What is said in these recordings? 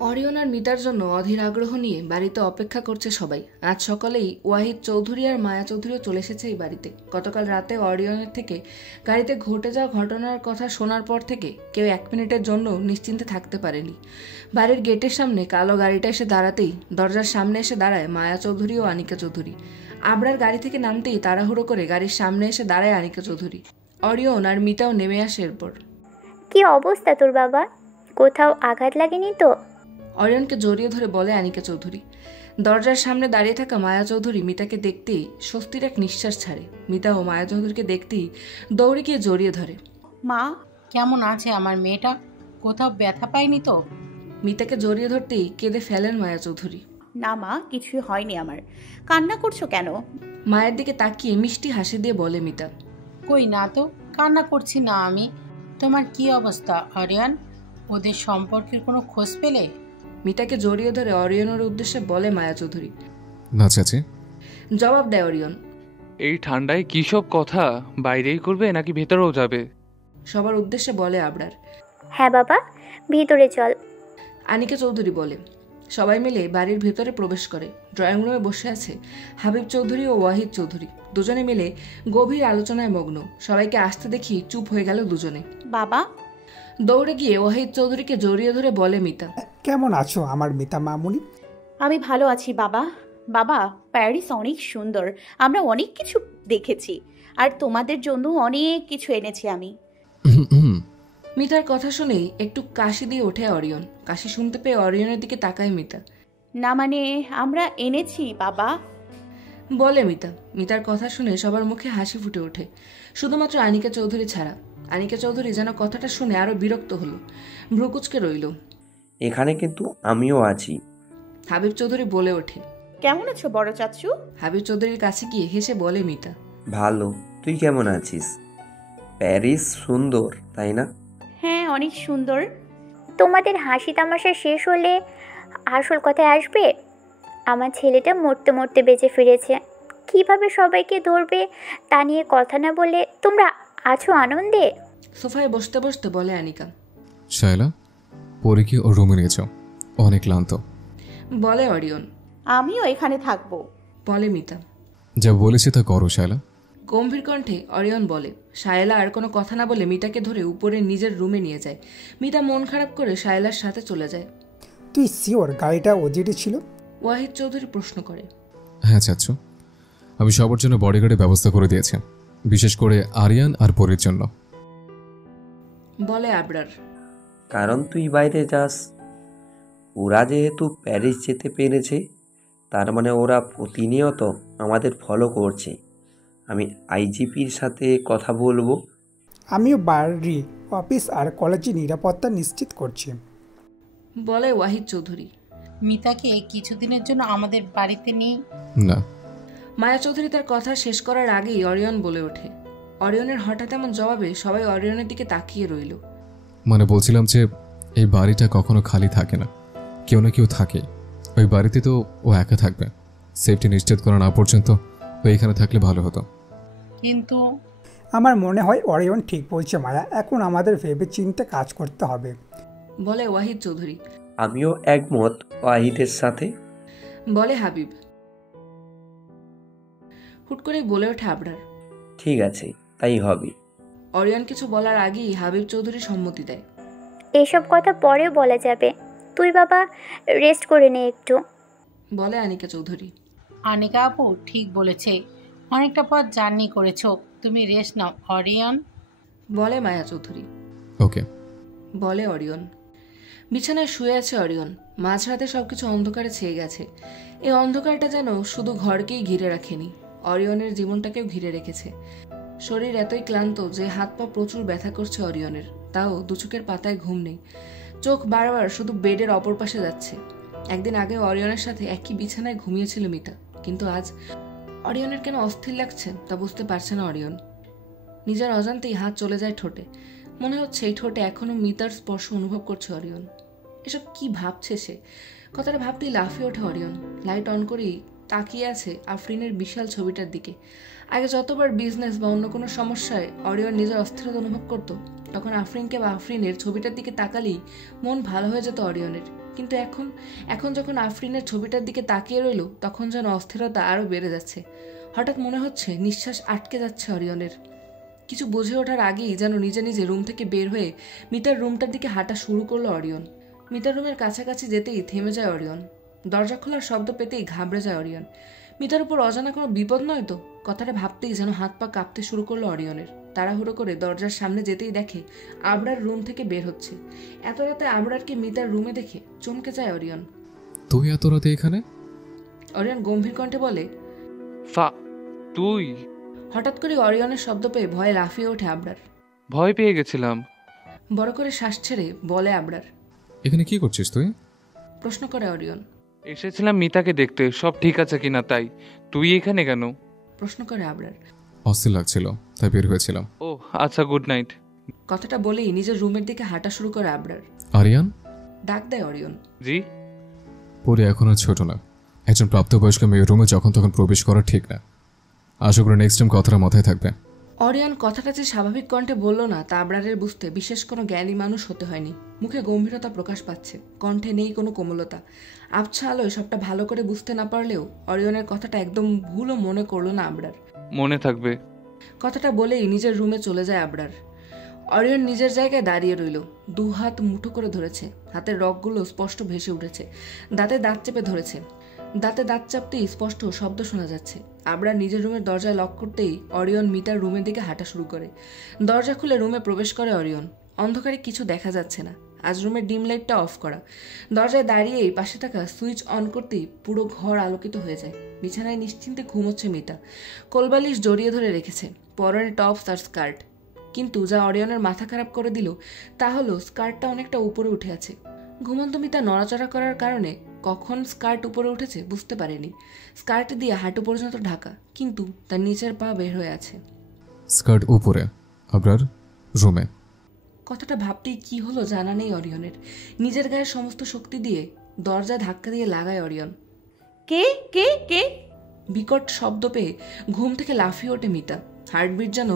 Orion আর মিতার জন্য অধীর আগ্রহ নিয়ে বাড়িতে অপেক্ষা করছে সবাই। আজ সকালেই ওয়াহিদ চৌধুরী আর মায়া চৌধুরীও চলে এসেছে এই বাড়িতে। গতকাল রাতে অরিয়নের থেকে গাড়িতে ঘটে যাওয়া ঘটনার কথা শোনার পর থেকে কেউ 1 মিনিটের জন্য নিশ্চিন্তে থাকতে পারেনি। বাড়ির গেটের সামনে কালো গাড়িটা এসে দাঁড়াতেই দরজার সামনে এসে দাঁড়ায় মায়া চৌধুরী ও আনিকা চৌধুরী। আবরার গাড়ি থেকে নামতেই তাড়াহুড়ো করে গাড়ির সামনে এসে দাঁড়ায় আনিকা চৌধুরী। অরিয়ন আর মিতাও নেমে আসে এরপর। কি অবস্থা তোর বাবা? কোথাও আঘাত লাগেনি তো? অরিয়নকে জড়িয়ে ধরে বলে আনিকা চৌধুরী। দরজার সামনে দাঁড়িয়ে থাকা মায়া চৌধুরী মিতাকে দেখতেই স্বস্তির এক নিঃশ্বাস ছাড়ে। মিতা ও মায়া চৌধুরীকে দেখতেই দৌড়ে গিয়ে জড়িয়ে ধরে। মা, কেমন আছে আমার মেয়েটা? কোথাও ব্যথা পায়নি তো? মিতাকে জড়িয়ে ধরতেই কেঁদে ফেলেন মায়া চৌধুরী। না মা, কিছুই হয়নি আমার। কান্না করছো কেন? মায়ের দিকে তাকিয়ে মিষ্টি হাসি দিয়ে বলে মিতা। কই না তো, কান্না করছি না আমি। তোমার কি অবস্থা অরিয়ন? ওদের সম্পর্কের কোনো খোঁজ পেলে? মিতাকে জড়িয়ে ধরে অরিয়নের উদ্দেশ্যে বলে মায়া চৌধুরী। না চাচি। জবাব দেয় অরিয়ন। এই ঠান্ডায় কী সব কথা? বাইরেই করবে নাকি ভেতরেও যাবে? সবার উদ্দেশ্যে বলে আবরার। হ্যাঁ বাবা, ভিতরে চল। আনিকা চৌধুরী বলে। সবাই মিলে বাড়ির ভেতরে প্রবেশ করে। ড্রয়িং রুমে বসে আছে হাবিব চৌধুরী ও ওয়াহিদ চৌধুরী। দুজনে মিলে গভীর আলোচনায় মগ্ন। সবাইকে আসতে দেখি চুপ হয়ে গেল দুজনে। বাবা? দৌড়ে গিয়ে ওয়াহিদ চৌধুরীকে জড়িয়ে ধরে বলে মিতা। কেমন আছো আমার মিতা মামুনি? আমি ভালো আছি বাবা। বাবা, প্যারিস অনেক সুন্দর। আমরা অনেক কিছু দেখেছি, আর তোমাদের জন্য অনেক কিছু এনেছি আমি। মিতার কথা শুনেই একটু কাশি দিয়ে ওঠে অরিয়ন। কাশি শুনতে পেয়ে অরিয়নের দিকে তাকায় মিতা। না মানে, আমরা এনেছি বাবা, বলে মিতা। মিতার কথা শুনে সবার মুখে হাসি ফুটে ওঠে, শুধুমাত্র আনিকা চৌধুরী ছাড়া। আনিকা চৌধুরী যেন কথাটা শুনে আরো বিরক্ত হলো, ভ্রুকুচকে রইল। এখানে কিন্তু আমিও আছি। হাবিব চৌধুরী বলে ওঠে। কেমন আছো বড় চাচু? হাবিব চৌধুরীর কাছে গিয়ে হেসে বলে মিতা। ভালো, তুই কেমন আছিস? প্যারিস সুন্দর, তাই না? হ্যাঁ, অনেক সুন্দর। তোমাদের হাসি তামাশা শেষ হলে আসল কথায় আসবে। আমার ছেলেটা মরতে মরতে বেঁচে ফিরেছে। কিভাবে সবাইকে ধরবে তা নিয়ে কথা না বলে তোমরা আছো আনন্দে। সোফায় বসতে বসতে বলে আনিকা। শায়লা, পরে কি ওর রুমে নিয়ে যাও, অনেক ক্লান্ত। বলে অরিয়ন। আমিও এখানে থাকবো, বলে মিতা। যা বলেছি তা করো শায়লা। গম্ভীর কণ্ঠে অরিয়ন বলে। শায়লা আর কোনো কথা না বলে মিতাকে ধরে উপরে নিজের রুমে নিয়ে যায়। মিতা মন খারাপ করে শায়লার সাথে চলে যায়। তুই শিওর গাড়িটা ওদিকে ছিল? ওয়াহিদ চৌধুরী প্রশ্ন করে। হ্যাঁ চাচ্ছু, আমি সবার জন্য বডিগার্ডের ব্যবস্থা করে দিয়েছি, বিশেষ করে আরিয়ান আর পরীর জন্য। বলে আবরার। কারণ তুই বাইরে যাস। ওরা যেহেতু প্যারিস যেতে পেরেছে, তার মানে ওরা প্রতিনিয়ত আমাদের ফলো করছে। আমি আইজিপির সাথে কথা বলবো। আমিও বাড়ি, অফিস আর কলেজে নিরাপত্তা নিশ্চিত করছি। বলে ওয়াহিদ চৌধুরী। মিতাকে কিছুদিনের জন্য আমাদের বাড়িতে নিয়ে। না। মায়া চৌধুরী তার কথা শেষ করার আগেই অরিয়ন বলে ওঠে। অরিয়নের হঠাৎ এমন জবাবে সবাই অরিয়নের দিকে তাকিয়ে রইল। মানে বলছিলাম যে এই বাড়িটা কখনো খালি থাকে না, কেউ না কেউ থাকে। ওই বাড়িতে তো ও একা থাকবে, সেফটি নিশ্চিত করা না পর্যন্ত ও এখানে থাকলে ভালো হতো। কিন্তু আমার মনে হয় অরিয়ন ঠিক বলছে মায়া, এখন আমাদের ভেবে চিন্তে কাজ করতে হবে। বলে ওয়াহিদ চৌধুরী। আমিও একমত ওয়াহিদের সাথে। বলে হাবিব। হুট করে বলে ওঠে আবরার। ঠিক আছে, তাই হবে। অরিয়ন কিছু বলার আগেই হাবিব চৌধুরী সম্মতি দেয়। এসব কথা পরে বলা যাবে, তুই বাবা রেস্ট করে নে একটু। বলে আনিকা চৌধুরী। আনিকা আপু ঠিক বলেছে, অনেকটা পথ জার্নি করেছো, তুমি রেস্ট নাও অরিয়ন। বলে মায়া চৌধুরী। ওকে। বলে অরিয়ন। বিছানায় শুয়ে আছে অরিয়ন। মাঝরাতে সবকিছু অন্ধকারে ছেয়ে গেছে। এই অন্ধকারটা যেন শুধু ঘরকেই ঘিরে রাখেনি, অরিয়নের জীবনটাকেও ঘিরে রেখেছে। শরীর এতই ক্লান্ত যে হাত পা প্রচুর ব্যথা করছে অরিয়নের, তাও দুচোখের পাতায় ঘুম নেই। চোখ বারবার শুধু বেডের অপর পাশে যাচ্ছে। একদিন আগে অরিয়নের সাথে একই বিছানায় ঘুমিয়েছিল মিতা, কিন্তু আজ অরিয়নের কেন অস্থির লাগছে তা বুঝতে পারছে না অরিয়ন। নিজের অজান্তেই হাত চলে যায় ঠোঁটে। মনে হচ্ছে এই ঠোঁটে এখনো মিতার স্পর্শ অনুভব করছে অরিয়ন। এসব কি ভাবছে সে? কথাটা ভাবতেই লাফিয়ে ওঠে অরিয়ন। লাইট অন করেই তাকিয়ে আছে আফরিনের বিশাল ছবিটার দিকে। আগে যতবার বিজনেস বা অন্য কোনো সমস্যায় অরিয়ন নিজের অস্থিরতা অনুভব করত, তখন আফরিনকে বা আফরিনের ছবিটার দিকে তাকালেই মন ভালো হয়ে যেত অরিয়নের। কিন্তু এখন এখন যখন আফরিনের ছবিটার দিকে তাকিয়ে রইল তখন যেন অস্থিরতা আরও বেড়ে যাচ্ছে। হঠাৎ মনে হচ্ছে নিঃশ্বাস আটকে যাচ্ছে অরিয়নের। কিছু বুঝে ওঠার আগেই যেন নিজে নিজে রুম থেকে বের হয়ে মিতার রুমটার দিকে হাঁটা শুরু করলো অরিয়ন। মিতার রুমের কাছাকাছি যেতেই থেমে যায় অরিয়ন। দরজা খোলার শব্দ পেতেই ঘাবড়ে যায় অরিয়ন। মিতার উপর অজানা কোনো বিপদ নয় তো? কথাটা ভাবতেই যেন হাত পা কাঁপতে শুরু করলো অরিয়নের। তাড়াহুড়ো করে দরজার সামনে যেতেই দেখে আবরার রুম থেকে বের হচ্ছে। এত রাতে আবরারকে মিতার রুমে দেখে চমকে যায় অরিয়ন। তুই এত রাতে এখানে? অরিয়ন গম্ভীর কণ্ঠে বলে, তুই? হঠাৎ করে অরিয়নের শব্দ পেয়ে ভয়ে লাফিয়ে ওঠে আবরার। ভয় পেয়ে গেছিলাম। বড় করে শ্বাস ছেড়ে বলে আবরার। এখানে কি করছিস তুই? প্রশ্ন করে অরিয়ন। এসেছিলাম মিতাকে দেখতে, সব ঠিক আছে কিনা তাই। তুই এখানে কেন? প্রশ্ন করে আবরার। অস্থির লাগছিল তাই বের হয়েছিলাম। ও আচ্ছা, গুড নাইট। কথাটা বলেই নিজের রুমের দিকে হাঁটা শুরু করে আবরার। আরিয়ান? ডাক দেয় অরিয়ন। জি? পরে এখন আর ছোট না। একজন প্রাপ্তবয়স্ক মেয়ের রুমে যখন তখন প্রবেশ করা ঠিক না। আশা করি নেক্সট টাইম কথাটা মাথায় থাকবে। অরিয়ন কথাটা যে স্বাভাবিক কণ্ঠে বলল না তা আবরারের বুঝতে বিশেষ কোনো জ্ঞানী মানুষ হতে হয়নি। মুখে গম্ভীরতা প্রকাশ পাচ্ছে, কণ্ঠে নেই কোনো কোমলতা। আবছা আলোয় সবটা ভালো করে বুঝতে না পারলেও অরিয়নের কথাটা একদম ভুলও মনে করলো না আবরার। মনে থাকবে। কথাটা বলেই নিজের রুমে চলে যায় আবরার। অরিয়ন নিজের জায়গায় দাঁড়িয়ে রইল, দু হাত মুঠো করে ধরেছে। হাতের রগগুলো স্পষ্ট ভেসে উঠেছে, দাঁতে দাঁত চেপে ধরেছে। দাঁতে দাঁত চাপতেই স্পষ্ট শব্দ শোনা যাচ্ছে। আবরার নিজের রুমের দরজায় লক করতেই অরিয়ন মিতার রুমের দিকে হাঁটা শুরু করে। দরজা খুলে রুমে প্রবেশ করে অরিয়ন। অন্ধকারে কিছু দেখা যাচ্ছে না, আজ রুমের ডিম লাইটটা অফ করা। দরজায় দাঁড়িয়েই পাশে থাকা সুইচ অন করতেই পুরো ঘর আলোকিত হয়ে যায়। বিছানায় নিশ্চিন্তে ঘুমোচ্ছে মিতা। কোলবালিশ জড়িয়ে ধরে রেখেছে, পরনে টপস আর স্কার্ট। কিন্তু যা অরিয়নের মাথা খারাপ করে দিল তা হলো স্কার্টটা অনেকটা উপরে উঠে আছে। ঘুমন্ত মিতা নড়াচড়া করার কারণে কখন স্কার্ট উপরে উঠেছে বুঝতে পারেনি। স্কার্ট দিয়ে হাঁটু পর্যন্ত ঢাকা, কিন্তু তার নিচের পা বের হয়ে আছে। স্কার্ট উপরে, আবরার রুমে। কথাটা ভাবতেই কি হলো জানা নেই অরিয়নের। নিজের গায়ের সমস্ত শক্তি দিয়ে দরজা ধাক্কা দিয়ে লাগায় অরিয়ন। কে কে কে? বিকট শব্দ পেয়ে ঘুম থেকে লাফিয়ে ওঠে মিতা। হার্টবিট যেন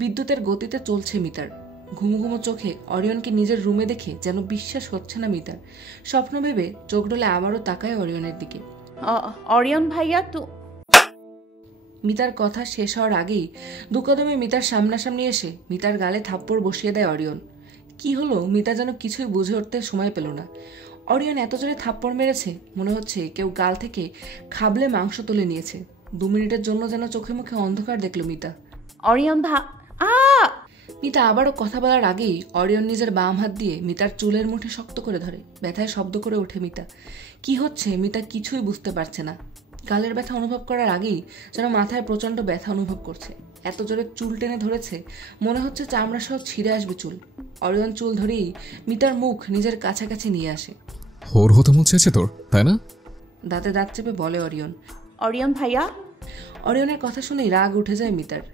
বিদ্যুতের গতিতে চলছে মিতার। ঘুমো ঘুমো চোখে অরিয়নকে নিজের রুমে দেখে যেন বিশ্বাস হচ্ছে না মিতার। স্বপ্ন ভেবে চোখ ডলে আবারও তাকায় অরিয়নের দিকে। অরিয়ন ভাইয়া তো। মিতার কথা শেষ হওয়ার আগেই দুকদমে মিতার সামনাসামনি এসে মিতার গালে থাপ্পড় বসিয়ে দেয় অরিয়ন। কি হলো মিতা যেন কিছুই বুঝে উঠতে সময় পেল না। অরিয়ন এত জোরে থাপ্পড় মেরেছে মনে হচ্ছে কেউ গাল থেকে খাবলে মাংস তুলে নিয়েছে। 2 মিনিটের জন্য যেন চোখে মুখে অন্ধকার দেখল মিতা। অরিয়ন মিতা আবারও কথা বলার আগেই অরিয়ন নিজের বাম হাত দিয়ে মিতার চুলের মুঠে শক্ত করে ধরে। ব্যথায় শব্দ করে ওঠে মিতা। কি হচ্ছে মিতা কিছুই বুঝতে পারছে না। গালের ব্যথা অনুভব করার আগেই যেন মাথায় প্রচণ্ড ব্যথা অনুভব করছে। এত জোরে চুল টেনে ধরেছে মনে হচ্ছে চামড়া সব ছিঁড়ে আসবে চুল। অরিয়ন চুল ধরেই মিতার মুখ নিজের কাছাকাছি নিয়ে আসে। হোর হতে মন চেয়েছে তোর, তাই না? দাঁতে দাঁত চেপে বলে অরিয়ন। অরিয়ন ভাইয়া। অরিয়নের কথা শুনেই রাগ উঠে যায় মিতার।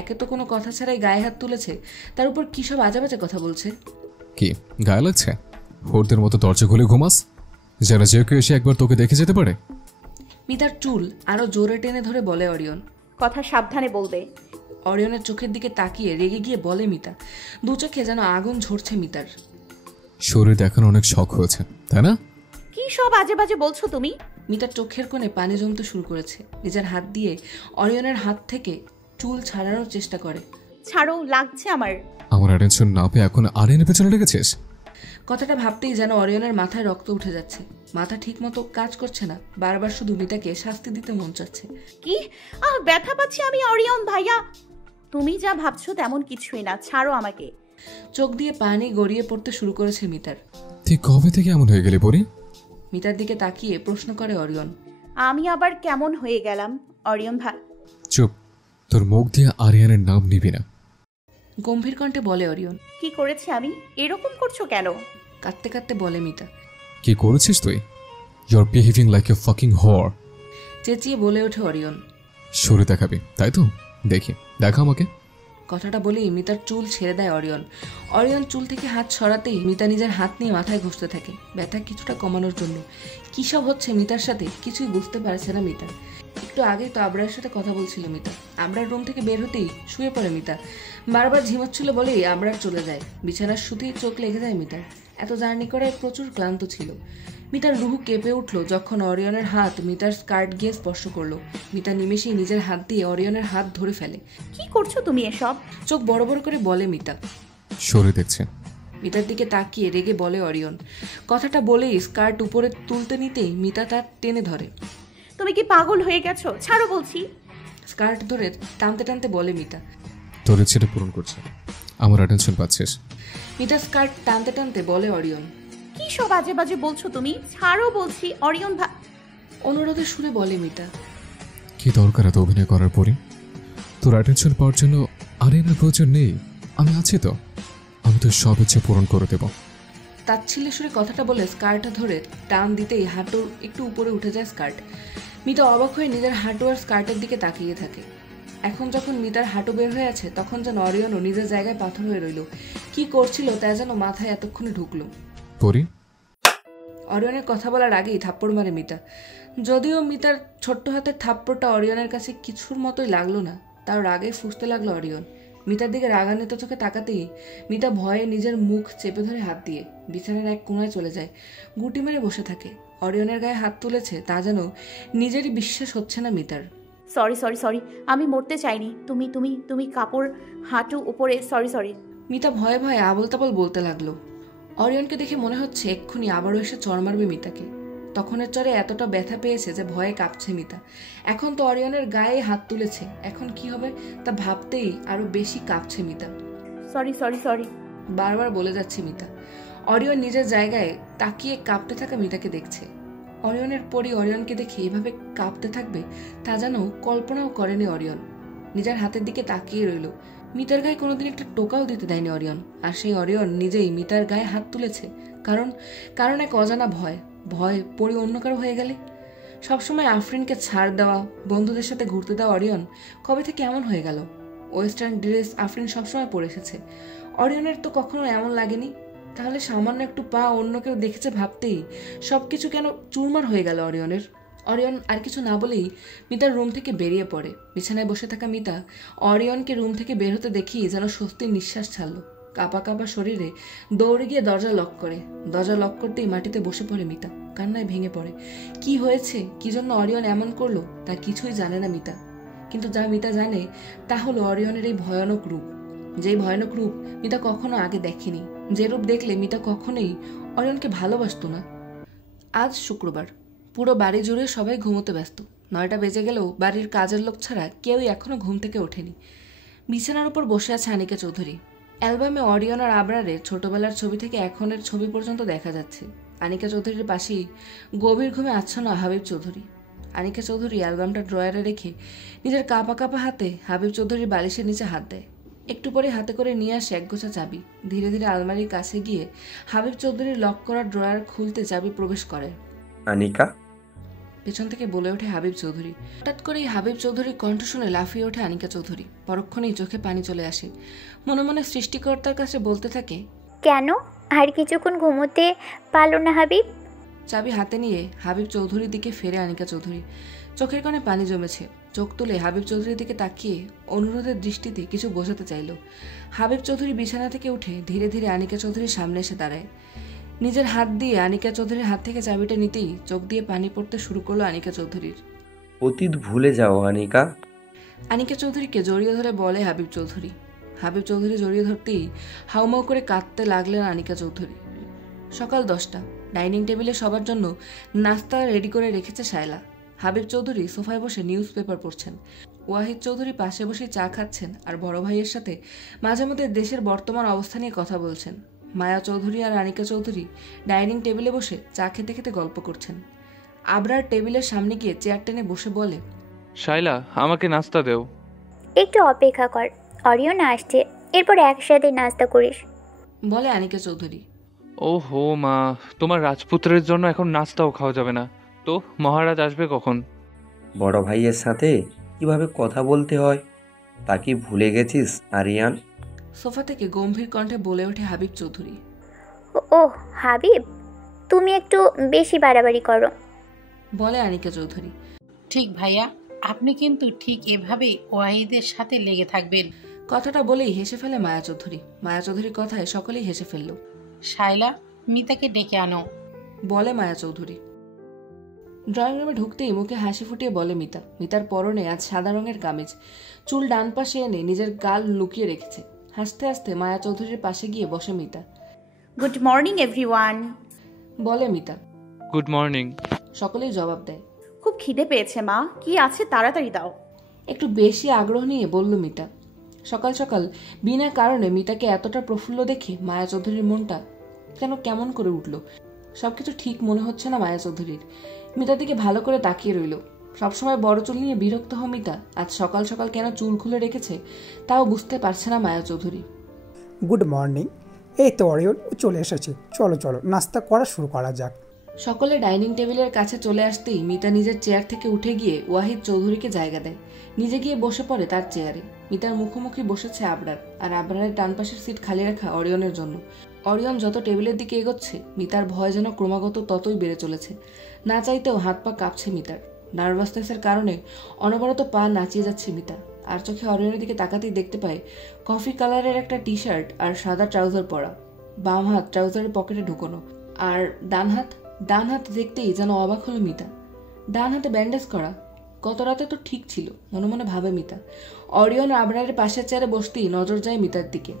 একে তো কোনো কথা ছাড়াই গায়ে হাত তুলেছে, তার উপর কি সব আজে বাজে কথা বলছে। কি গায়ে লাগছে? হোরদের মতো দরজা খুলে ঘুমাস যেন যে কেউ এসে একবার তোকে দেখে যেতে পারে। মিতার চুল আরো জোরে টেনে ধরে বলে অরিয়ন। কথা সাবধানে বলবে। অরিয়নের চোখের দিকে তাকিয়ে রেগে গিয়ে বলে মিতা। দু চোখে যেন আগুন ঝরছে মিতার। শরীর দেখানো অনেক শখ হয়েছে, তাই না? কি সব আজে বাজে বলছো তুমি? মিতার চোখের কোণে পানি জমতে শুরু করেছে। নিজের হাত দিয়ে অরিয়নের হাত থেকে চুল ছাড়ানোর চেষ্টা করে। ছাড়ো, লাগছে আমার। আমার অ্যাটেনশন না পেয়ে এখন আরিয়ানের পেছনে লেগেছিস? কথাটা ভাবতেই যেন অরিয়নের মাথায় রক্ত উঠে যাচ্ছে। মাথা ঠিক মতো কাজ করছে না, বারবার শুধু মিতাকে শাস্তি দিতে মন চাচ্ছে। কি ব্যথা পাচ্ছি আমি অরিয়ন ভাইয়া। তুমি যা ভাবছো তেমন কিছুই না, ছাড়ো আমাকে। চোখ দিয়ে পানি গড়িয়ে পড়তে শুরু করেছে মিতার। তুই কবে থেকে এমন হয়ে গেলি পরি? মিতার দিকে তাকিয়ে প্রশ্ন করে অরিয়ন। আমি আবার কেমন হয়ে গেলাম অরিয়ন ভাই? চুপ, তোর মুখ দিয়ে আরিয়ানের নাম নিবি না। গম্ভীর কণ্ঠে বলে অরিয়ন। কি করেছি আমি? এরকম করছো কেন? কাঁদতে কাঁদতে বলে মিতা। কি করেছিস তুই? You are behaving like a fucking whore. চেঁচিয়ে বলে ওঠে অরিয়ন। শরীর দেখাবি তাই তো? দেখি, দেখা আমাকে। কথাটা বলেই মিতার চুল ছেড়ে দেয় অরিয়ন। অরিয়ন চুল থেকে হাত সরাতেই মিতা নিজের হাত নিয়ে মাথায় ঘষতে থাকে, ব্যথা কিছুটা কমানোর জন্য। কী সব হচ্ছে মিতার সাথে কিছুই বুঝতে পারছে না মিতা। একটু আগেই তো আবরারের সাথে কথা বলছিল মিতা। আবরার রুম থেকে বের হতেই শুয়ে পড়ে মিতা। বারবার ঝিমোচ্ছিল বলেই আবরার চলে যায়। বিছানার শুতেই চোখ লেগে যায় মিতার। এত জার্নি করায় প্রচুর ক্লান্ত ছিল। মিতার রুহু কেঁপে উঠল যখন অরিয়নের হাত মিতার স্কার্ট গিয়ে স্পর্শ করলো। মিতা নিমেষেই নিজের হাত দিয়ে অরিয়নের হাত ধরে ফেলে। কি করছো তুমি এসব? চোখ বড় বড় করে বলে মিতা। সরে দেখছে। মিতার দিকে তাকিয়ে রেগে বলে অরিয়ন। কথাটা বলেই স্কার্ট উপরে তুলতে নিতেই মিতা তার টেনে ধরে। তুমি কি পাগল হয়ে গেছো? ছাড়ো বলছি। স্কার্ট ধরে টানতে টানতে বলে মিতা। তোর ইচ্ছেটা পূরণ করছে, আমার অ্যাটেনশন পাচ্ছিস। মিতা স্কার্ট টানতে টানতে বলে অরিয়ন। কি সব বাজে বাজে বলছো তুমি? ছাড়ো বলছি। অরিয়ন অনুরোধের সুরে বলে মিতা। কি দরকার এত অভিনয় করার পরই? তোর অ্যাটেনশন পাওয়ার জন্য আরিয়ানের প্রয়োজন নেই, আমি আছি তো। আমি তো সব ইচ্ছে পূরণ করে দেব। তাচ্ছিল্যের সুরে কথাটা বলে স্কার্টটা ধরে টান দিতেই হাঁটুর একটু উপরে উঠে যায় স্কার্ট। মিতা অবাক হয়ে নিজের হাঁটু আর স্কার্টের দিকে তাকিয়ে থাকে। এখন যখন মিতার হাঁটু বের হয়ে আছে তখন যেন অরিয়নও নিজের জায়গায় পাথর হয়ে রইল। কি করছিল তা যেন মাথায় এতক্ষণে ঢুকলো। পরি, অরিয়নের কথা বলার আগেই থাপ্পড় মারে মিতা। যদিও মিতার ছোট্ট হাতের থাপ্পড়টা অরিয়নের কাছে কিছুর মতোই লাগলো না, তার রাগে ফুঁসতে লাগলো অরিয়ন। মিতার দিকে রাগান্বিত চোখে তাকাতেই মিতা ভয়ে নিজের মুখ চেপে ধরে হাত দিয়ে বিছানার এক কোণায় চলে যায়। গুটি মেরে বসে থাকে। অরিয়নের গায়ে হাত তুলেছে তা যেন নিজেরই বিশ্বাস হচ্ছে না মিতার। সরি সরি সরি, আমি মরতে চাইনি। তুমি তুমি তুমি কাপড় হাঁটু উপরে। Sorry sorry. মিতা ভয়ে ভয়ে আবল তাবল বলতে লাগলো। অরিয়নকে দেখে মনে হচ্ছে এক্ষুনি আবারও এসে চড় মারবে মিতাকে। তখনের চরে এতটা ব্যথা পেয়েছে যে ভয়ে কাঁপছে মিতা। এখন তো অরিয়নের গায়ে হাত তুলেছে, এখন কি হবে তা ভাবতেই আরো বেশি কাঁপছে মিতা। সরি সরি সরি বারবার বলে যাচ্ছে মিতা। অরিয়ন নিজের জায়গায় তাকিয়ে কাঁপতে থাকা মিতাকে দেখছে। অরিয়নের পরই অরিয়নকে দেখে এভাবে কাঁপতে থাকবে তা যেন কল্পনাও করেনি অরিয়ন। নিজের হাতের দিকে তাকিয়ে রইল। মিতার গায়ে কোনোদিন একটা টোকাও দিতে দেয়নি অরিয়ন, আর সেই অরিয়ন নিজেই মিতার গায়ে হাত তুলেছে। কারণ এক অজানা ভয় পরি অন্য কারো হয়ে গেলে। সবসময় আফরিনকে ছাড় দেওয়া, বন্ধুদের সাথে ঘুরতে দেওয়া অরিয়ন কবে থেকে এমন হয়ে গেল? ওয়েস্টার্ন ড্রেস আফরিন সবসময় পরে এসেছে, অরিয়নের তো কখনো এমন লাগেনি। তাহলে সামান্য একটু পা অন্য কেউ দেখেছে ভাবতেই সবকিছু কেন চুরমার হয়ে গেল অরিয়নের? অরিয়ন আর কিছু না বলেই মিতার রুম থেকে বেরিয়ে পড়ে। বিছানায় বসে থাকা মিতা অরিয়নকে রুম থেকে বের হতে দেখি যেন স্বস্তির নিঃশ্বাস ছাড়ল। কাঁপা কাঁপা শরীরে দৌড়ে গিয়ে দরজা লক করে। দরজা লক করতেই মাটিতে বসে পড়ে মিতা, কান্নায় ভেঙে পড়ে। কি হয়েছে, কি জন্য অরিয়ন এমন করলো তা কিছুই জানে না মিতা। কিন্তু যা মিতা জানে তা হলো অরিয়নের এই ভয়ানক রূপ। যেই ভয়ানক রূপ মিতা কখনো আগে দেখেনি, যে রূপ দেখলে মিতা কখনোই অরিয়নকে ভালোবাসতো না। আজ শুক্রবার, পুরো বাড়ি জুড়ে সবাই ঘুমোতে ব্যস্ত। 9টা বেজে গেলেও বাড়ির কাজের লোক ছাড়া কেউই এখনো ঘুম থেকে ওঠেনি। বিছানার উপর বসে আছে আনিকা চৌধুরী। অ্যালবামে অরিয়ন আর আবরারের ছোটবেলার ছবি থেকে এখনের ছবি পর্যন্ত দেখা যাচ্ছে। আনিকা চৌধুরীর পাশেই গভীর ঘুমে আচ্ছন্ন হাবিব চৌধুরী। আনিকা চৌধুরী অ্যালবামটা ড্রয়ারে রেখে নিজের কাঁপা কাঁপা হাতে হাবিব চৌধুরীর বালিশের নিচে হাত দেয়। একটু পরে হাতে করে নিয়ে আসে একগোছা চাবি। ধীরে ধীরে আলমারির কাছে গিয়ে হাবিব চৌধুরীর লক করা ড্রয়ার খুলতে চাবি প্রবেশ করে। আনিকা, পেছন থেকে বলে ওঠে হাবিব চৌধুরী। হঠাৎ করেই হাবিব চৌধুরীর কণ্ঠ শুনে লাফিয়ে ওঠে আনিকা চৌধুরী। পরক্ষণেই চোখে পানি চলে আসে। মনে মনে সৃষ্টিকর্তার কাছে বলতে থাকে, কেন আর কিছুক্ষণ ঘুমোতে পারলো না হাবিব? চাবি হাতে নিয়ে হাবিব চৌধুরীর দিকে ফেরে আনিকা চৌধুরী। চোখের কোণে পানি জমেছে। চোখ তুলে হাবিব চৌধুরীর দিকে তাকিয়ে অনুরোধের দৃষ্টিতে কিছু বোঝাতে চাইল। হাবিব চৌধুরী বিছানা থেকে উঠে ধীরে ধীরে আনিকা চৌধুরীর সামনে এসে দাঁড়ায়। নিজের হাত দিয়ে আনিকা চৌধুরীর হাত থেকে চাবিটা নিতেই চোখ দিয়ে পানি পড়তে শুরু করলো আনিকা চৌধুরীর। অতীত ভুলে যাও আনিকা। আনিকা চৌধুরীকে জড়িয়ে ধরে বলে হাবিব চৌধুরী। হাবিব চৌধুরী জড়িয়ে ধরতেই হাউমাউ করে কাঁদতে লাগলেন আনিকা চৌধুরী। সকাল 10টা। ডাইনিং টেবিলে সবার জন্য নাস্তা রেডি করে রেখেছে শায়লা। হাবিব চৌধুরী সোফায় বসে নিউজ পেপার পড়ছেন। ওয়াহিদ চৌধুরী পাশে বসে চা খাচ্ছেন আর বড় ভাইয়ের সাথে মাঝে মধ্যে দেশের বর্তমান অবস্থা নিয়ে কথা বলছেন। মায়া চৌধুরী আর আনিকা চৌধুরী ডাইনিং টেবিলে বসে চা খেতে খেতে গল্প করছেন। আবরার টেবিলের সামনে গিয়ে চেয়ার টেনে বসে বলে, শাইলা, আমাকে নাস্তা দেও। একটু অপেক্ষা কর, অরিয়ন আসছে, এরপর একসাথে নাস্তা করিস, বলে আনিকা চৌধুরী। ও হো মা, তোমার রাজপুত্রের জন্য এখন নাস্তাও খাওয়া যাবে না। তো মহারাজ আসবে কখন? বড় ভাইয়ের সাথে কিভাবে কথা বলতে হয় তা কি ভুলে গেছিস আরিয়ান? সোফা থেকে গম্ভীর কণ্ঠে বলে ওঠে হাবিব চৌধুরী। ওহ হাবিব, তুমি একটু বেশি বাড়াবাড়ি করো, বলে আনিকা চৌধুরী। ঠিক ভাইয়া, আপনি কিন্তু ঠিক এভাবেই ওয়াহিদের সাথে লেগে থাকবেন। কথাটা বলেই হেসে ফেলে মায়া চৌধুরী। মায়া চৌধুরীর কথায় সকলেই হেসে ফেলল। শাইলা, মিতাকে ডেকে আনো। বলে মায়া চৌধুরী। ড্রয়িং রুমে ঢুকতেই মুখে হাসি ফুটিয়ে বলে মিতা। মিতার পরনে আজ সাদা রঙের কামিজ, চুল ডান পাশে এনে নিজের গাল লুকিয়ে রেখেছে। হাসতে হাসতে মায়া চৌধুরীর পাশে গিয়ে বসে মিতা। Good morning everyone. বলে মিতা। Good morning. সকলেই জবাব দেয়। খুব খিদে পেয়েছে মা, কি আছে তাড়াতাড়ি দাও। একটু বেশি আগ্রহ নিয়ে বলল মিতা। সকাল সকাল বিনা কারণে মিতাকে এতটা প্রফুল্ল দেখে মায়া চৌধুরীর মনটা কেন কেমন করে উঠল। সবকিছু ঠিক মনে হচ্ছে না মায়া চৌধুরীর। মিতার দিকে ভালো করে তাকিয়ে রইল। সবসময় বড় চুল নিয়ে বিরক্ত হও মিতা আজ সকাল সকাল কেন চুল খুলে রেখেছে তাও বুঝতে পারছে না মায়া চৌধুরী। Good morning. এই তো অরিয়ন চলে এসেছে, চলো চলো নাস্তা করা শুরু করা যাক। সকলে ডাইনিং টেবিলের কাছে চলে আসতেই মিতা নিজের চেয়ার থেকে উঠে গিয়ে ওয়াহিদ চৌধুরীকে জায়গা দেয়। নিজে গিয়ে বসে পড়ে তার চেয়ারে। মিতার মুখোমুখি বসেছে আবরার, আর আবরারের ডান পাশের সিট খালি রাখা অরিয়নের জন্য। অরিয়ন যত টেবিলের দিকে এগোচ্ছে মিতার ভয় যেন ক্রমাগত ততই বেড়ে চলেছে। না চাইতেও হাত পা কাঁপছে মিতার। নার্ভাসনেসের কারণে অনবরত পা নাচিয়ে যাচ্ছে মিতা। আর চোখে অরিয়নের দিকে তাকাতেই দেখতে পায় কফি কালারের একটা টি শার্ট আর সাদা ট্রাউজার পরা, বাম হাত ট্রাউজারের পকেটে ঢুকোনো, আর ডান হাত দেখতেই যেন অবাক হলো মিতা। ডান হাতে ব্যান্ডেজ করা। গত রাতে তো ঠিক ছিল, মনে মনে ভাবে মিতা। অরিয়ন আবরারের পাশের চেয়ারে বসতেই নজর যায় মিতার দিকে।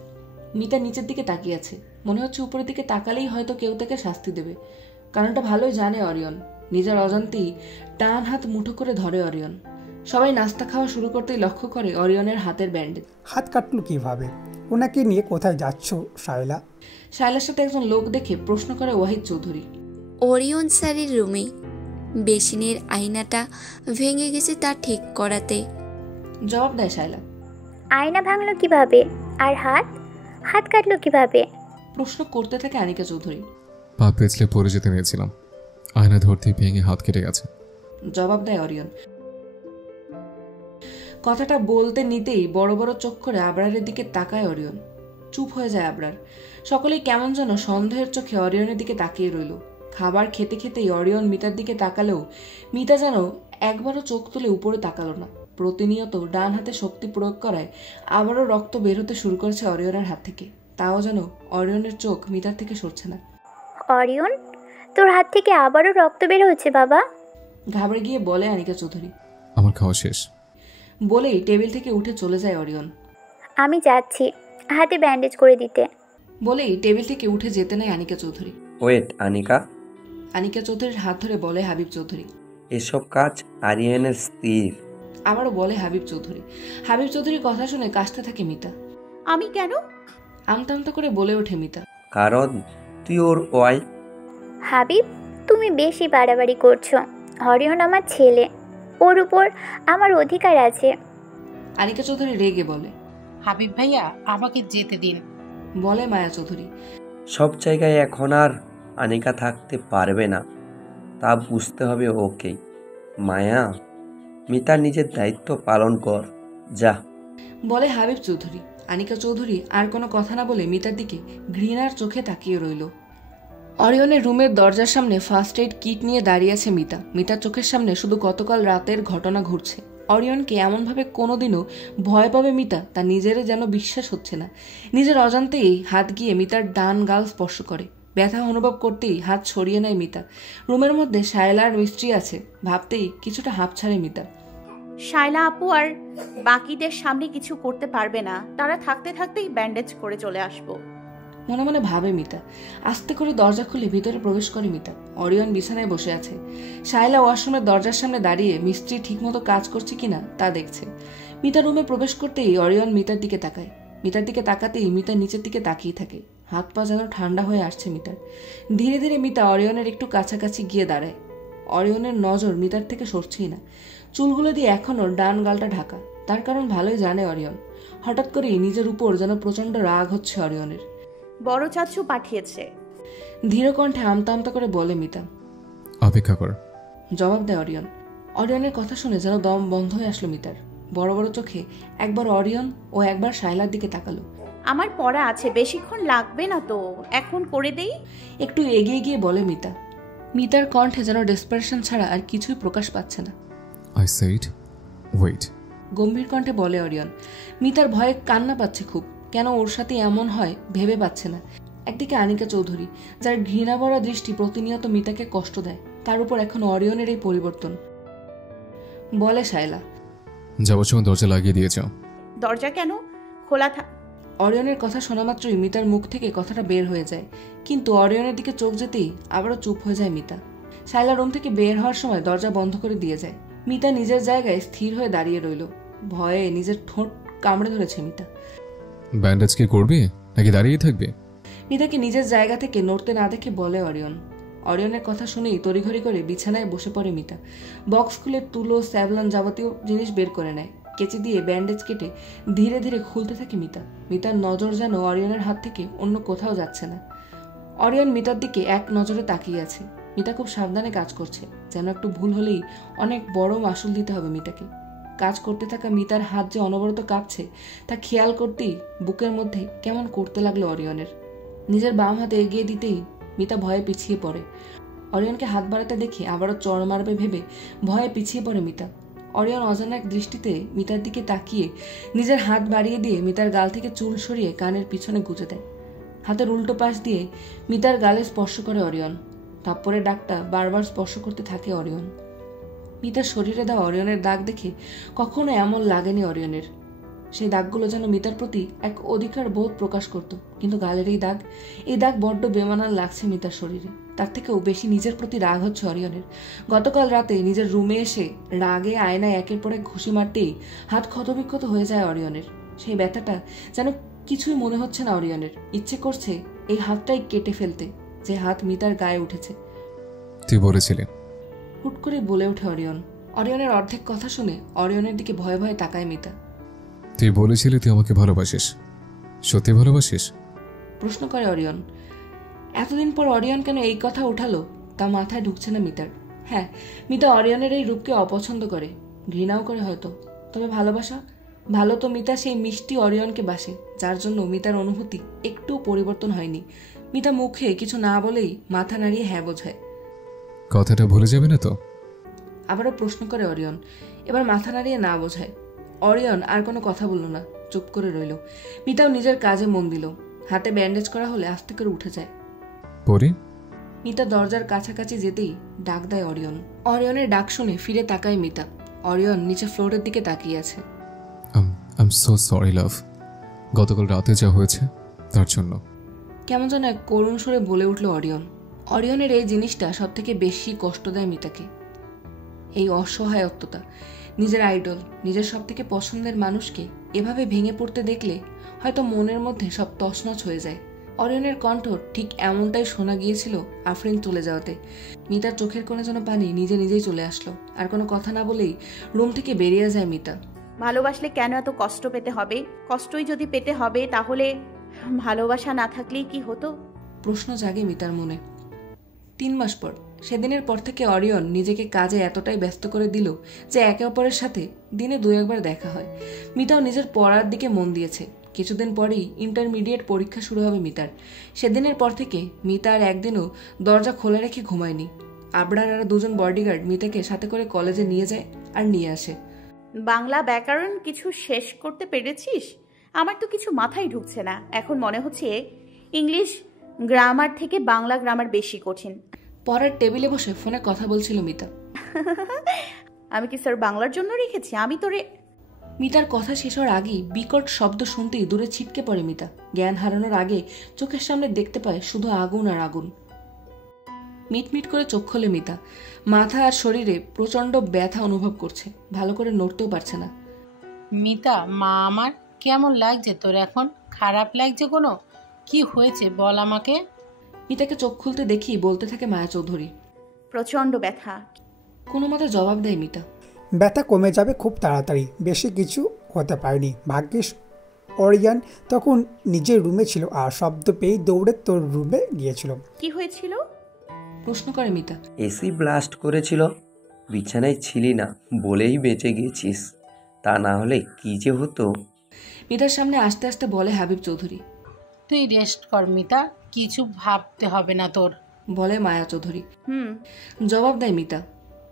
মিতা নিচের দিকে তাকিয়ে আছে। মনে হচ্ছে উপরের দিকে তাকালেই হয়তো কেউ তাকে শাস্তি দেবে। কারণটা ভালোই জানে অরিয়ন। নিজের অজান্তেই ডান হাত মুঠো করে ধরে অরিয়ন। সবাই নাস্তা খাওয়া শুরু করতেই লক্ষ্য করে অরিয়নের হাতের ব্যান্ডেজ। হাত কাটলো কিভাবে? ওনাকে নিয়ে কোথায় যাচ্ছ শায়লা? শায়লার সাথে একজন লোক দেখে প্রশ্ন করে ওয়াহিদ চৌধুরী। ওরিয়ন স্যারের রুমে বেসিনের আয়নাটা ভেঙে গেছে তা ঠিক করাতে। জবাব দেয় শায়লা। আয়না ভাঙলো কিভাবে? আর হাত কাটলো কিভাবে? প্রশ্ন করতে থাকে আনিকা চৌধুরী। পা পেছলে পড়ে যেতে নিয়েছিলাম, আয়না ধরতেই ভেঙে হাত কেটে গেছে। জবাব দেয় অরিয়ন। কথাটা বলতে নিতেই বড় বড় চোখ করে আবরারের দিকে তাকায় অরিয়ন। চুপ হয়ে যায় আবরার। সকলেই কেমন যেন সন্দেহের চোখে অরিয়নের দিকে তাকিয়ে রইল। খাবার খেতে খেতেই অরিয়ন মিতার দিকে তাকালেও মিতা যেন একবারও চোখ তুলে উপরে তাকালো না। প্রতিনিয়ত ডান হাতে শক্তি প্রয়োগ করায় আবারও রক্ত বের হতে শুরু করেছে অরিয়নের হাত থেকে। তাও যেন অরিয়নের চোখ মিতার থেকে সরছে না। অরিয়ন, তোর হাত থেকে আবারও রক্ত বের হচ্ছে বাবা। ঘাবড়ে গিয়ে বলে আনিকা চৌধুরী। আমার খাওয়া শেষ। বলেই টেবিল থেকে উঠে চলে যায় অরিয়ন। আমি যাচ্ছি হাতে ব্যান্ডেজ করে দিতে। বলেই টেবিল থেকে উঠে যেতে নেয় আনিকা চৌধুরী। ওয়েট আনিকা। আনিকা চৌধুরীর হাত ধরে বলে হাবিব চৌধুরী। এসব কাজ আরিয়ানের স্ত্রীর। আবারও বলে হাবিব চৌধুরী। হাবিব চৌধুরীর কথা শুনে কাশতে থাকে মিতা। আমি কেন? আমতা আমতা করে বলে ওঠে মিতা। কারণ তুই ওর ওয়াইফ। হাবিব, তুমি বেশি বাড়াবাড়ি করছো। অরিয়ন আমার ছেলে, ওর উপর আমার অধিকার আছে। আনিকা চৌধুরী রেগে বলে। হাবিব ভাইয়া আমাকে যেতে দিন। বলে মায়া চৌধুরী। সব জায়গায় এখন আর আনিকা থাকতে পারবে না, তা বুঝতে হবে ওকে। মায়া, মিতা নিজের দায়িত্ব পালন কর, যা। বলে হাবিব চৌধুরী। আনিকা চৌধুরী আর কোনো কথা না বলে মিতার দিকে ঘৃণার চোখে তাকিয়ে রইল। অরিয়নের রুমের দরজার সামনে ফার্স্ট এইড কিট নিয়ে দাঁড়িয়ে আছে মিতা। মিতার চোখের সামনে শুধু গতকাল রাতের ঘটনা ঘুরছে। অরিয়নকে এমনভাবে কোনোদিনও ভয় পাবে মিতা তা নিজের যেন বিশ্বাস হচ্ছে না। নিজের অজান্তেই হাত গিয়ে মিতার ডান গাল স্পর্শ করে। ব্যথা অনুভব করতেই হাত সরিয়ে নেয় মিতা। রুমের মধ্যে শায়লা আর মিস্ত্রি আছে ভাবতেই কিছুটা হাঁপ ছাড়ে মিতা। শায়লা আপু আর বাকিদের সামনে কিছু করতে পারবে না, তারা থাকতে থাকতেই ব্যান্ডেজ করে চলে আসবো। মনে মনে ভাবে মিতা। আস্তে করে দরজা খুলে ভিতরে প্রবেশ করে মিতা। অরিয়ন বিছানায় বসে আছে। শায়লা ওয়াশরুমের দরজার সামনে দাঁড়িয়ে মিস্ত্রি ঠিকমতো কাজ করছে কিনা তা দেখছে। মিতা রুমে প্রবেশ করতেই অরিয়ন মিতার দিকে তাকায়। মিতার দিকে তাকাতেই মিতা নিচের দিকে তাকিয়ে থাকে। হাত পা যেন ঠান্ডা হয়ে আসছে মিতার। ধীরে ধীরে মিতা অরিয়নের একটু কাছাকাছি গিয়ে দাঁড়ায়। অরিয়নের নজর মিতার থেকে সরছেই না। চুলগুলো দিয়ে এখনো ডান গালটা ঢাকা। তার কারণ ভালোই জানে অরিয়ন। হঠাৎ করেই নিজের উপর যেন প্রচন্ড রাগ হচ্ছে অরিয়নের। বড় চাচু পাঠিয়েছে। ধীর কণ্ঠে আমতা আমতা করে বলে মিতা। অপেক্ষা কর। জবাব দেয় অরিয়ন। অরিয়নের কথা শুনে যেন দম বন্ধ হয়ে আসলো মিতার। বড় বড় চোখে একবার অরিয়ন ও একবার শায়লার দিকে তাকালো। আমার পড়া আছে, বেশিক্ষণ লাগবে না তো, এখন করে দেই। একটু এগিয়ে গিয়ে বলে মিতা। মিতার কণ্ঠে যেন ডেসপারেশন ছাড়া আর কিছুই প্রকাশ পাচ্ছে না। I said wait. গম্ভীর কণ্ঠে বলে অরিয়ন। মিতার ভয়ে কান্না পাচ্ছে খুব। কেন ওর সাথে এমন হয় ভেবে পাচ্ছে না। একদিকে আনিকা চৌধুরী, যার ঘৃণা ভরা দৃষ্টি প্রতিনিয়ত মিতাকে কষ্ট দেয়, তার উপর এখন অরিয়নের এই পরিবর্তন। বলে শায়লা, যাওয়ার সময় দরজা লাগিয়ে দিয়েছ। দরজা কেন খোলা অরিয়নের কথা শোনা মাত্রই মিতার মুখ থেকে কথাটা বের হয়ে যায়, কিন্তু অরিয়নের দিকে চোখ যেতেই আবারও চুপ হয়ে যায় মিতা। শায়লা রুম থেকে বের হওয়ার সময় দরজা বন্ধ করে দিয়ে যায়। মিতা নিজের জায়গায় স্থির হয়ে দাঁড়িয়ে রইল। ভয়ে নিজের ঠোঁট কামড়ে ধরেছে মিতা। ব্যান্ডেজ কি করবি নাকি দাঁড়িয়ে থাকবে? মিতাকে নিজের জায়গা থেকে নড়তে না দেখে বলে অরিয়ন। অরিয়নের কথা শুনেই তড়িঘড়ি করে বিছানায় বসে পড়ে মিতা। বক্স খুলে তুলো, স্যাভলন যাবতীয় জিনিস বের করে নেয়। কেচি দিয়ে ব্যান্ডেজ কেটে ধীরে ধীরে খুলতে থাকে মিতা। মিতার নজর যেন অরিয়নের হাত থেকে অন্য কোথাও যাচ্ছে না। অরিয়ন মিতার দিকে এক নজরে তাকিয়ে আছে। মিতা খুব সাবধানে কাজ করছে, যেন একটু ভুল হলেই অনেক বড় মাসুল দিতে হবে মিতাকে। কাজ করতে থাকা মিতার হাত যে অনবরত কাঁপছে তা খেয়াল করতেই বুকের মধ্যে কেমন করতে লাগলো অরিয়নের। নিজের বাম হাতে এগিয়ে দিতেই মিতা ভয়ে পিছিয়ে পড়ে। অরিয়নকে হাত বাড়াতে দেখে আবারও চড় মারবে ভেবে ভয়ে পিছিয়ে পড়ে মিতা। অরিয়ন অজানা এক দৃষ্টিতে মিতার দিকে তাকিয়ে নিজের হাত বাড়িয়ে দিয়ে মিতার গাল থেকে চুল সরিয়ে কানের পিছনে গুঁজে দেয়। হাতের উল্টো পাশ দিয়ে মিতার গালে স্পর্শ করে অরিয়ন। তারপরে ডাকটা বারবার স্পর্শ করতে থাকে অরিয়ন। মিতার শরীরে দেওয়া অরিয়নের দাগ দেখে কখনো এমন লাগেনি অরিয়নের। সেই দাগগুলো যেন মিতার প্রতি এক অধিকার বোধ প্রকাশ করত। কিন্তু গালের এই দাগ বড্ড বেমানান লাগছে মিতার শরীরে। তার থেকেও বেশি নিজের প্রতি রাগ হচ্ছে অরিয়নের। গতকাল রাতে নিজের রুমে এসে রাগে আয়নায় একের পর এক ঘুষি মারতেই হাত ক্ষতবিক্ষত হয়ে যায় অরিয়নের। সেই ব্যথাটা যেন কিছুই মনে হচ্ছে না অরিয়নের। ইচ্ছে করছে এই হাতটাই কেটে ফেলতে, যে হাত মিতার গায়ে উঠেছে। তুই বলেছিলি। হুট করে বলে ওঠে অরিয়ন। অরিয়নের অর্ধেক কথা শুনে অরিয়নের দিকে ভয়ে ভয়ে তাকায় মিতা। তুই বলেছিলি তুই আমাকে ভালোবাসিস। সত্যি ভালোবাসিস? প্রশ্ন করে অরিয়ন। এতদিন পর অরিয়ন কেন এই কথা উঠালো তা মাথায় ঢুকছে না মিতার। হ্যাঁ, মিতা অরিয়নের এই রূপকে অপছন্দ করে, ঘৃণাও করে হয়তো। তবে ভালোবাসা ভালো তো মিতা সেই মিষ্টি অরিয়নকে বাসে, যার জন্য মিতার অনুভূতি একটু পরিবর্তন হয়নি। মিতা মুখে কিছু না বলেই মাথা নাড়িয়ে হ্যাঁ বোঝায়। কথাটা ভুলে যাবে না তো? আবারও প্রশ্ন করে অরিয়ন। এবার মাথা নাড়িয়ে না বোঝায়। অরিয়ন আর কোনো কথা বলল না, চুপ করে রইল। মিতাও নিজের কাজে মন দিল। হাতে ব্যান্ডেজ করা হলে আস্তে করে উঠে যায়। পরে মিতা দরজার কাছাকাছি যেতেই ডাক দেয় অরিয়ন। অরিয়নের ডাক শুনে ফিরে তাকায় মিতা। অরিয়ন নিচে ফ্লোরের দিকে তাকিয়ে আছে। I am so sorry love, গতকাল রাতে যা হয়েছে তার জন্য। কেমন যেন এক করুণ সুরে বলে উঠল অরিয়ন। অরিয়নের এই জিনিসটা সব থেকে বেশি কষ্ট দেয় মিতাকে। এই অসহায়ত্বতা। নিজের আইডল, নিজের সব থেকে পছন্দের মানুষকে এভাবে ভেঙে পড়তে দেখলে হয়তো মনের মধ্যে সব তছনছ হয়ে যায়। অরিয়নের কণ্ঠ ঠিক এমনটাই শোনা গিয়েছিল আফরিন চলে যাওয়াতে। মিতার চোখের কোণে যেন পানি নিজে নিজেই চলে আসলো। আর কোনো কথা না বলেই রুম থেকে বেরিয়ে যায় মিতা। ভালোবাসলে কেন এত কষ্ট পেতে হবে? কষ্টই যদি পেতে হবে তাহলে ভালোবাসা না থাকলেই কি হতো? প্রশ্ন জাগে মিতার মনে। 3 মাস পর, সেদিনের পর থেকে অরিয়ন নিজেকে কাজে এতটাই ব্যস্ত করে দিল যে একে অপরের সাথে দিনে 2-1 বার দেখা হয়। মিতাও নিজের পড়ার দিকে মন দিয়েছে। কিছুদিন পরেই ইন্টারমিডিয়েট পরীক্ষা শুরু হবে মিতার। সেদিনের পর থেকে মিতা আর একদিনও দরজা খোলা রেখে ঘুমায়নি। আবরার আর 2 জন বডিগার্ড মিতাকে সাথে করে কলেজে নিয়ে যায় আর নিয়ে আসে। বাংলা ব্যাকরণ কিছু শেষ করতে পেরেছিস? আমার তো কিছু মাথায় ঢুকছে না। এখন মনে হচ্ছে ইংলিশ গ্রামার থেকে বাংলা গ্রামার বেশি কঠিন। পড়ার টেবিলে বসে ফোনে কথা বলছিল মিতা। আমি কি স্যার বাংলার জন্য রেখেছি? আমি তোরে। মিতার কথা শেষ হওয়ার আগেই বিকট শব্দ শুনতেই দূরে ছিটকে পড়ে মিতা। জ্ঞান হারানোর আগে চোখের সামনে দেখতে পায় শুধু আগুন আর আগুন। মিটমিট করে চোখ খোলে মিতা। মাথা আর শরীরে প্রচন্ড ব্যথা অনুভব করছে, ভালো করে নড়তেও পারছে না। মিতা, মা আমার, কেমন লাগছে তোর এখন? খারাপ লাগছে কোনো? কি হয়েছে বল আমাকে। মিতাকে চোখ খুলতে দেখি বলতে থাকে মায়া চৌধুরী। প্রচন্ড ব্যথা। কোনো মতে জবাব দেয় মিতা। ব্যথা কমে যাবে খুব তাড়াতাড়ি, বেশি কিছু হতে পারেনি। ভাগ্যিস অরিয়ন তখন নিজের রুমে ছিল আর শব্দ পেয়ে দৌড়ে তোর রুমে গিয়েছিল। কি হয়েছিল? প্রশ্ন করে মিতা। এসি ব্লাস্ট করেছিল, বিছানায় ছিলি না বলেই বেঁচে গেছিস, তা না হলে কি যে হতো। মিতার সামনে আস্তে আস্তে বলে হাবিব চৌধুরী। তুই রেস্ট কর মিতা, কিছু ভাবতে হবে না তোর, বলে মায়া চৌধুরী। জবাব দেয় মিতা।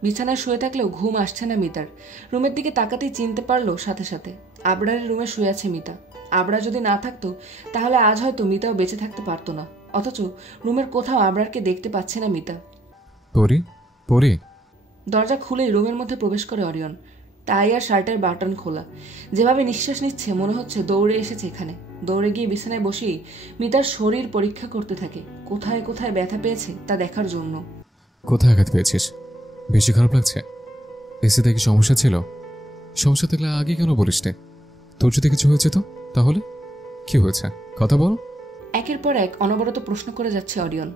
বিছানায় শুয়ে থাকলেও ঘুম আসছে না মিতার। রুমের দিকে তাকাতেই চিনতে পারলো সাথে সাথে আবরারের রুমে শুয়ে আছে মিতা। আবরা যদি না থাকতো তাহলে আজ হয়তো মিতাও বেঁচে থাকতে পারতো না। অথচ রুমের কোথাও আবরারকে দেখতে পাচ্ছে না মিতা। পরি পরি দরজা খুলেই রুমের মধ্যে প্রবেশ করে অরিয়ন। টাই আর শার্টের বাটন খোলা, যেভাবে নিঃশ্বাস নিচ্ছে মনে হচ্ছে দৌড়ে এসেছে এখানে। দৌড়ে গিয়ে বিছানায় বসেই মিতার শরীর পরীক্ষা করতে থাকে, কোথায় কোথায় ব্যথা পেয়েছে তা দেখার জন্য। কোথায় আঘাত পেয়েছিস? বেশি খারাপ লাগছে? এসে দেখি সমস্যা ছিল? সমস্যা থাকলে আগে কেন বলিস নে? তোর যদি কিছু হয়েছে তো তাহলে কি হয়েছে কথা বল। একের পর এক অনবরত প্রশ্ন করে যাচ্ছে অরিয়ন।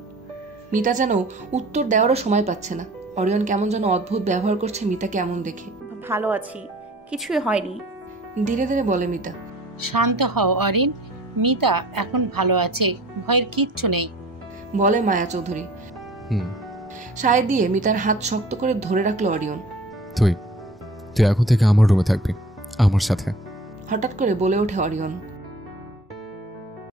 মিতা যেন উত্তর দেওয়ারও সময় পাচ্ছে না। অরিয়ন কেমন যেন অদ্ভুত ব্যবহার করছে মিতাকে এমন দেখে। ভালো আছি, কিছুই হয়নি। ধীরে ধীরে বলে মিতা। শান্ত হও অরিন, মিতা এখন ভালো আছে, ভয়ের কিচ্ছু নেই, বলে মায়া চৌধুরী। সায় দিয়ে মিতার হাত শক্ত করে ধরে রাখলো অরিয়ন। তুই এখন থেকে আমার রুমে থাকবি, আমার সাথে। হঠাৎ করে বলে ওঠে অরিয়ন।